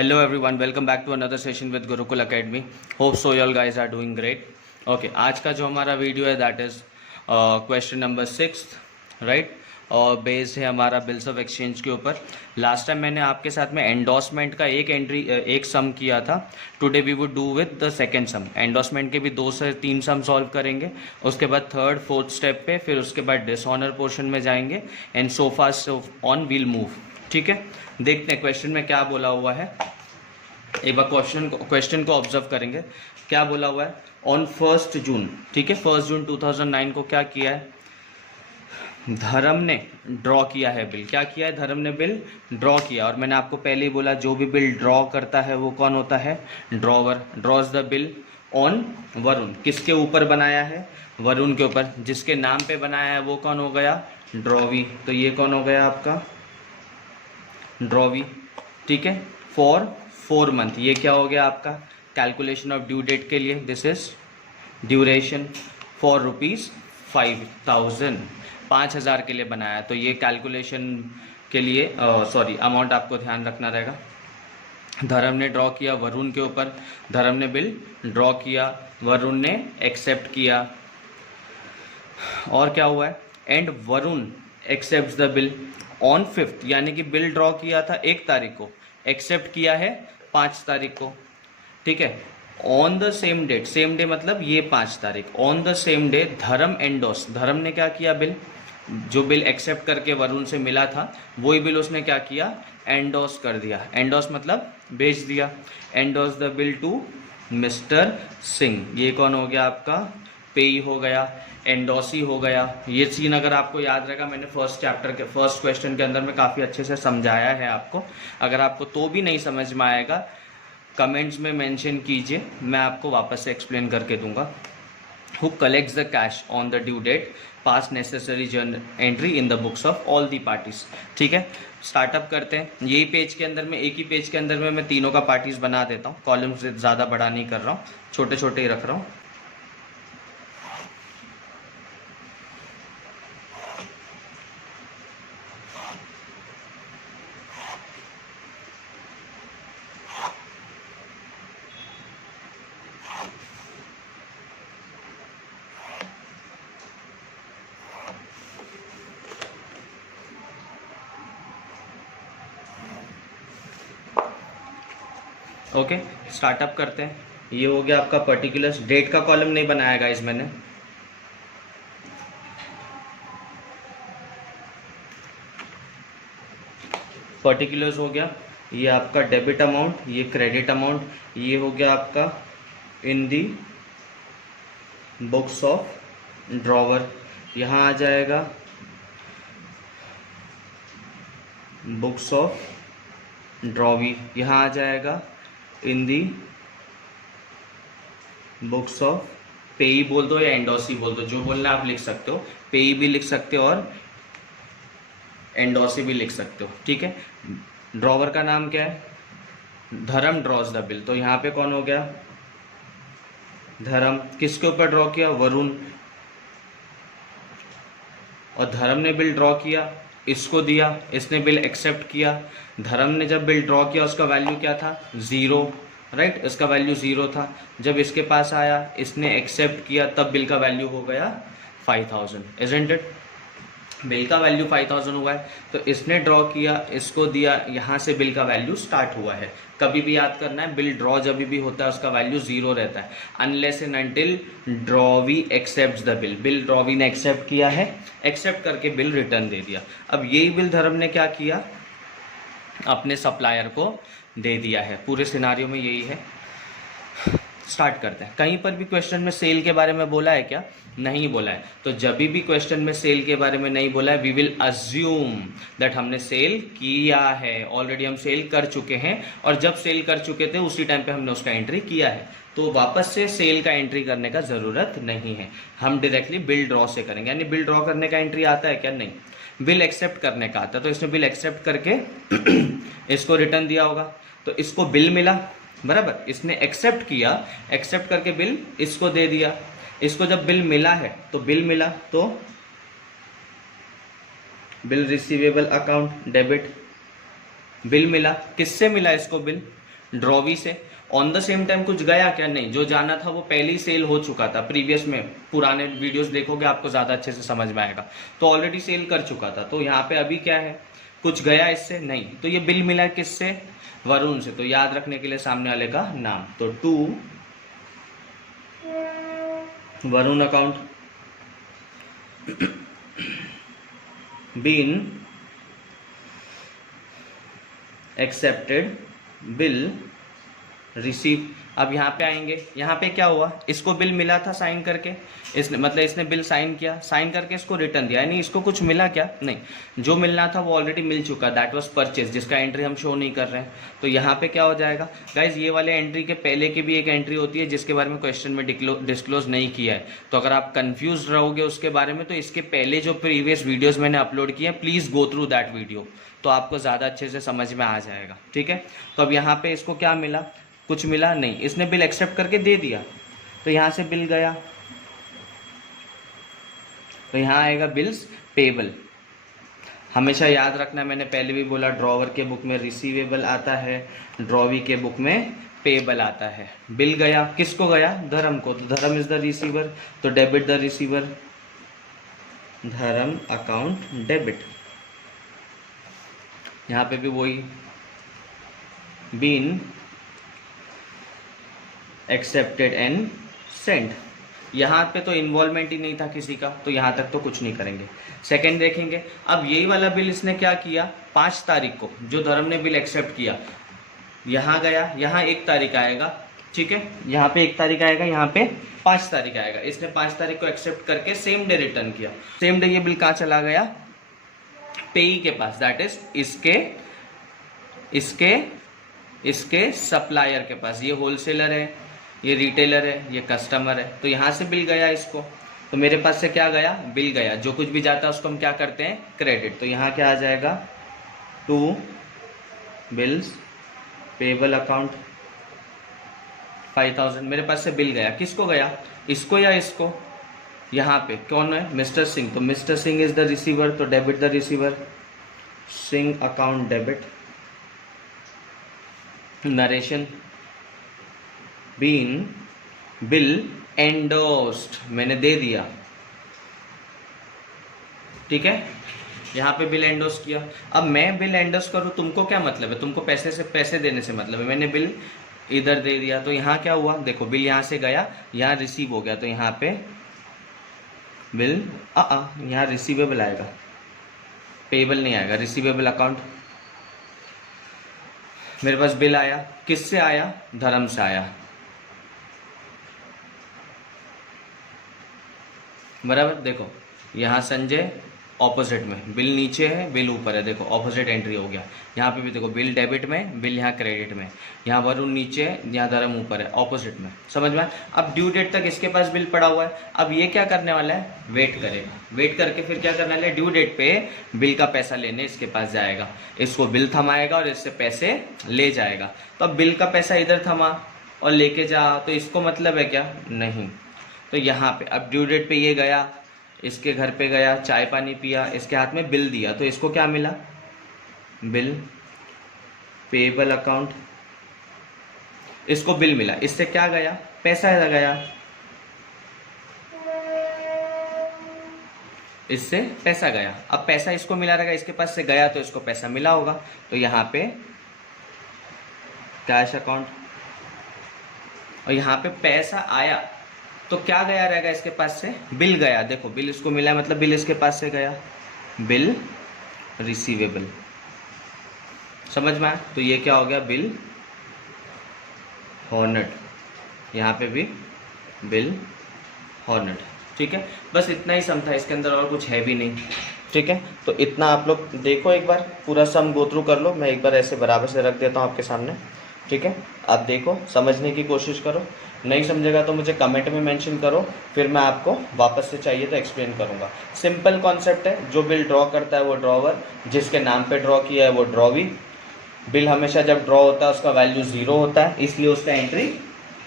Hello everyone, welcome back to another session with Gurukul Academy. Hope so you all guys are doing great. Okay, आज का जो हमारा video है that is question number 6, right, और based है हमारा bills of exchange के ऊपर. लास्ट टाइम मैंने आपके साथ में एंडोर्समेंट का एक सम किया था. Today we would do with the second sum. Endorsement के भी 2 से 3 सम सॉल्व करेंगे, उसके बाद थर्ड फोर्थ स्टेप पे, फिर उसके बाद डिसऑनर पोर्शन में जाएंगे and so far so on we'll move. ठीक है, देखते हैं क्वेश्चन में क्या बोला हुआ है. एक बार क्वेश्चन को ऑब्जर्व करेंगे. क्या बोला हुआ है? ऑन 1 जून, ठीक है, 1 जून 2009 को क्या किया है? धर्म ने ड्रॉ किया है बिल. क्या किया है? धर्म ने बिल ड्रॉ किया. और मैंने आपको पहले ही बोला जो भी बिल ड्रॉ करता है वो कौन होता है? Drawer. Drawers the bill on Varun. किसके ऊपर बनाया है? वरुण के ऊपर. जिसके नाम पे बनाया है वो कौन हो गया? ड्रॉवी. तो ये कौन हो गया आपका? ड्रॉवी. ठीक है, फॉर 4 मंथ. ये क्या हो गया आपका? कैलकुलेशन ऑफ ड्यू डेट के लिए. This is duration for ₹5,000. 5,000 के लिए बनाया. तो ये कैलकुलेशन के लिए सॉरी अमाउंट आपको ध्यान रखना रहेगा. धर्म ने ड्रॉ किया वरुण के ऊपर. धर्म ने बिल ड्रॉ किया, वरुण ने एक्सेप्ट किया. और क्या हुआ है? And Varun accept the bill on 5th. यानी कि बिल ड्रॉ किया था 1 तारीख को, एक्सेप्ट किया है 5 तारीख को. ठीक है, on the same date. Same day मतलब ये 5 तारीख. ऑन द सेम डे धर्म एंडोस. धर्म ने क्या किया? बिल, जो बिल एक्सेप्ट करके वरुण से मिला था वही बिल उसने क्या किया? एंडोस कर दिया. एंडोस मतलब भेज दिया. Endorse the bill to mister Singh. ये कौन हो गया आपका? पेई हो गया, एंडोसी हो गया. ये सीन अगर आपको याद रहेगा, मैंने फर्स्ट चैप्टर के फर्स्ट क्वेश्चन के अंदर में काफ़ी अच्छे से समझाया है आपको. अगर आपको तो भी नहीं समझ में आएगा, कमेंट्स में मेंशन कीजिए, मैं आपको वापस से एक्सप्लेन करके दूंगा. Who collects the cash on the due date pass necessary entry in the books of all the parties. ठीक है, स्टार्टअप करते हैं. यही पेज के अंदर में, एक ही पेज के अंदर में मैं तीनों का पार्टीज बना देता हूँ. कॉलम से ज़्यादा बड़ा नहीं कर रहा हूँ, छोटे छोटे ही रख रहा हूँ. ओके, स्टार्टअप करते हैं. ये हो गया आपका पर्टिकुलर्स. डेट का कॉलम नहीं बनाया गाइस मैंने. पर्टिकुलर्स हो गया. ये आपका डेबिट अमाउंट, ये क्रेडिट अमाउंट. ये हो गया आपका इन दी बुक्स ऑफ ड्रॉवर. यहाँ आ जाएगा बुक्स ऑफ ड्रॉवी. यहाँ आ जाएगा इन दी बुक्स ऑफ पेई बोल दो या एंडोसी बोल दो, जो बोलना आप लिख सकते हो. पेई भी लिख सकते हो और एंडोसी भी लिख सकते हो. ठीक है, ड्रॉवर का नाम क्या है? धर्म ड्रॉज द बिल. तो यहाँ पे कौन हो गया? धर्म. किसके ऊपर ड्रॉ किया? वरुण. और धर्म ने बिल ड्रॉ किया, इसको दिया, इसने बिल एक्सेप्ट किया. धर्म ने जब बिल ड्रॉ किया उसका वैल्यू क्या था? 0, राइट. इसका वैल्यू 0 था. जब इसके पास आया, इसने एक्सेप्ट किया, तब बिल का वैल्यू हो गया 5,000. Isn't it? बिल का वैल्यू 5,000 हुआ है. तो इसने ड्रॉ किया, इसको दिया, यहाँ से बिल का वैल्यू स्टार्ट हुआ है. कभी भी याद करना है, बिल ड्रॉ जब भी होता है उसका वैल्यू 0 रहता है, unless and until drawee accepts the bill. Bill drawee ने एक्सेप्ट किया है, एक्सेप्ट करके बिल रिटर्न दे दिया. अब यही बिल धर्म ने क्या किया? अपने सप्लायर को दे दिया है. पूरे सिनारियो में यही है. स्टार्ट करते हैं. कहीं पर भी क्वेश्चन में सेल के बारे में बोला है क्या? नहीं बोला है. तो जब भी क्वेश्चन में सेल के बारे में नहीं बोला है, वी विल अज्यूम दैट हमने सेल किया है. ऑलरेडी हम सेल कर चुके हैं, और जब सेल कर चुके थे उसी टाइम पे हमने उसका एंट्री किया है. तो वापस से सेल का एंट्री करने का ज़रूरत नहीं है. हम डायरेक्टली बिल ड्रॉ से करेंगे. यानी बिल ड्रॉ करने का एंट्री आता है क्या? नहीं. बिल एक्सेप्ट करने का आता है. तो इसने बिल एक्सेप्ट करके इसको रिटर्न दिया होगा. तो इसको बिल मिला, बराबर. इसने एक्सेप्ट किया, एक्सेप्ट करके बिल इसको दे दिया. इसको जब बिल मिला है तो बिल मिला, तो bill receivable account debit. Bill मिला, किससे मिला इसको बिल? ड्रॉवी से। ऑन द सेम टाइम कुछ गया क्या? नहीं, जो जाना था वो पहले ही सेल हो चुका था प्रीवियस में। पुराने वीडियोस देखोगे आपको ज़्यादा अच्छे से समझ में आएगा। तो ऑलरेडी सेल कर चुका था। तो यहाँ पे अभी क्या है, कुछ गया इससे? नहीं। तो ये बिल मिला किससे? वरुण से। तो याद रखने के लिए सामने वाले का नाम, तो to Varun account been accepted bill receive. अब यहाँ पे आएंगे, यहाँ पे क्या हुआ, इसको बिल मिला था साइन करके, इसने मतलब इसने बिल साइन किया, साइन करके इसको रिटर्न दिया, यानी इसको कुछ मिला क्या? नहीं, जो मिलना था वो ऑलरेडी मिल चुका, दैट वाज परचेज, जिसका एंट्री हम शो नहीं कर रहे हैं। तो यहाँ पे क्या हो जाएगा गाइज, ये वाले एंट्री के पहले की भी एक एंट्री होती है जिसके बारे में क्वेश्चन में डिस्क्लोज नहीं किया है। तो अगर आप कंफ्यूज रहोगे उसके बारे में, तो इसके पहले जो प्रीवियस वीडियोज मैंने अपलोड किए हैं, please go through that video, तो आपको ज़्यादा अच्छे से समझ में आ जाएगा। ठीक है, तो अब यहाँ पे इसको क्या मिला? कुछ मिला नहीं, इसने बिल एक्सेप्ट करके दे दिया। तो यहाँ से बिल गया, तो यहाँ आएगा बिल्स पेबल। हमेशा याद रखना, मैंने पहले भी बोला, ड्रॉवर के बुक में रिसीवेबल आता है, ड्रॉवी के बुक में पेबल आता है। बिल गया, किसको गया? धर्म को। तो धर्म इज द रिसीवर, तो डेबिट द रिसीवर, धर्म अकाउंट डेबिट। यहाँ पे भी वही, बीन एक्सेप्टेड एंड सेंड। यहाँ पे तो इन्वॉल्वमेंट ही नहीं था किसी का, तो यहाँ तक तो कुछ नहीं करेंगे। सेकंड देखेंगे, अब यही वाला बिल इसने क्या किया, 5 तारीख को जो धर्म ने बिल एक्सेप्ट किया, यहाँ गया, यहाँ 1 तारीख आएगा, ठीक है, यहाँ पे 1 तारीख आएगा, यहाँ पे 5 तारीख आएगा। इसने 5 तारीख को एक्सेप्ट करके सेम डे रिटर्न किया। सेम डे ये बिल कहाँ चला गया? पेई के पास, दैट इज इसके सप्लायर के पास। ये होलसेलर है, ये रिटेलर है, ये कस्टमर है। तो यहाँ से बिल गया इसको, तो मेरे पास से क्या गया? बिल गया। जो कुछ भी जाता है उसको हम क्या करते हैं? क्रेडिट। तो यहाँ क्या आ जाएगा? To bills payable account 5000। मेरे पास से बिल गया, किसको गया? इसको या इसको? यहाँ पे कौन है? मिस्टर सिंह। तो mister Singh is the receiver, तो debit the receiver, Singh account debit. Narration, been bill endorsed, मैंने दे दिया, ठीक है, यहाँ पे बिल एंडोस किया। अब मैं बिल एंडोस करूँ, तुमको क्या मतलब है? तुमको पैसे देने से मतलब है। मैंने बिल इधर दे दिया, तो यहाँ क्या हुआ? देखो, बिल यहाँ से गया, यहाँ रिसीव हो गया, तो यहाँ पे बिल यहाँ रिसीवेबल आएगा, पेबल नहीं आएगा, रिसीवेबल अकाउंट। मेरे पास बिल आया, किससे आया? धर्म से आया, बराबर। देखो यहाँ संजय ऑपोजिट में, बिल नीचे है, बिल ऊपर है, देखो ऑपोजिट एंट्री हो गया। यहाँ पे भी देखो, बिल डेबिट में, बिल यहाँ क्रेडिट में, यहाँ वरुण नीचे है, यहाँ धर्म ऊपर है, ऑपोजिट में, समझ में। अब ड्यू डेट तक इसके पास बिल पड़ा हुआ है। अब ये क्या करने वाला है? वेट करेगा, वेट करके फिर क्या करने वाला है? ड्यू डेट पे बिल का पैसा लेने इसके पास जाएगा, इसको बिल थमाएगा और इससे पैसे ले जाएगा। तो अब बिल का पैसा इधर थमा और लेके जा, तो इसको मतलब है क्या? नहीं। तो यहाँ पे अब ड्यू डेट पे ये गया, इसके घर पे गया, चाय पानी पिया, इसके हाथ में बिल दिया, तो इसको क्या मिला? बिल पेबल अकाउंट, इसको बिल मिला, इससे क्या गया? पैसा गया, इससे पैसा गया। अब पैसा इसको मिला रहेगा, इसके पास से गया तो इसको पैसा मिला होगा, तो यहाँ पे कैश अकाउंट, और यहाँ पे पैसा आया तो क्या गया रहेगा इसके पास से? बिल गया। देखो बिल इसको मिला, मतलब बिल इसके पास से गया, बिल रिसीवेबल, समझ में आया? तो ये क्या हो गया? बिल हॉर्नड, यहाँ पे भी बिल हॉर्नड, ठीक है। बस इतना ही सम था, इसके अंदर और कुछ है भी नहीं, ठीक है। तो इतना आप लोग देखो, एक बार पूरा सम गो थ्रू कर लो। मैं एक बार ऐसे बराबर से रख देता हूँ आपके सामने, ठीक है। आप देखो, समझने की कोशिश करो, नहीं समझेगा तो मुझे कमेंट में मेंशन करो, फिर मैं आपको वापस से चाहिए तो एक्सप्लेन करूँगा। सिंपल कॉन्सेप्ट है, जो बिल ड्रॉ करता है वो ड्रॉवर, जिसके नाम पे ड्रॉ किया है वो ड्रॉवी। बिल हमेशा जब ड्रॉ होता है उसका वैल्यू 0 होता है, इसलिए उसका एंट्री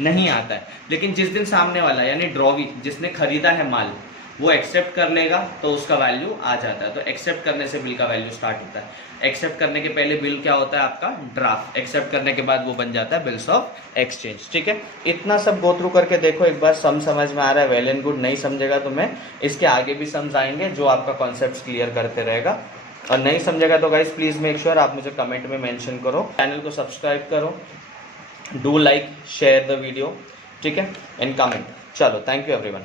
नहीं आता है। लेकिन जिस दिन सामने वाला यानी ड्रॉवी जिसने खरीदा है माल, वो एक्सेप्ट कर लेगा तो उसका वैल्यू आ जाता है। तो एक्सेप्ट करने से बिल का वैल्यू स्टार्ट होता है। एक्सेप्ट करने के पहले बिल क्या होता है आपका? ड्राफ्ट। एक्सेप्ट करने के बाद वो बन जाता है बिल्स ऑफ एक्सचेंज। ठीक है, इतना सब गो थ्रू करके देखो एक बार, सम समझ में आ रहा है, वेल एंड गुड। नहीं समझेगा तो मैं इसके आगे भी सम्स आएंगे जो आपका कॉन्सेप्ट क्लियर करते रहेगा। और नहीं समझेगा तो गाइस प्लीज मेक श्योर आप मुझे कमेंट में मेंशन करो, चैनल को सब्सक्राइब करो, do like share the video, ठीक है, एंड कमेंट। चलो, थैंक यू एवरीवन।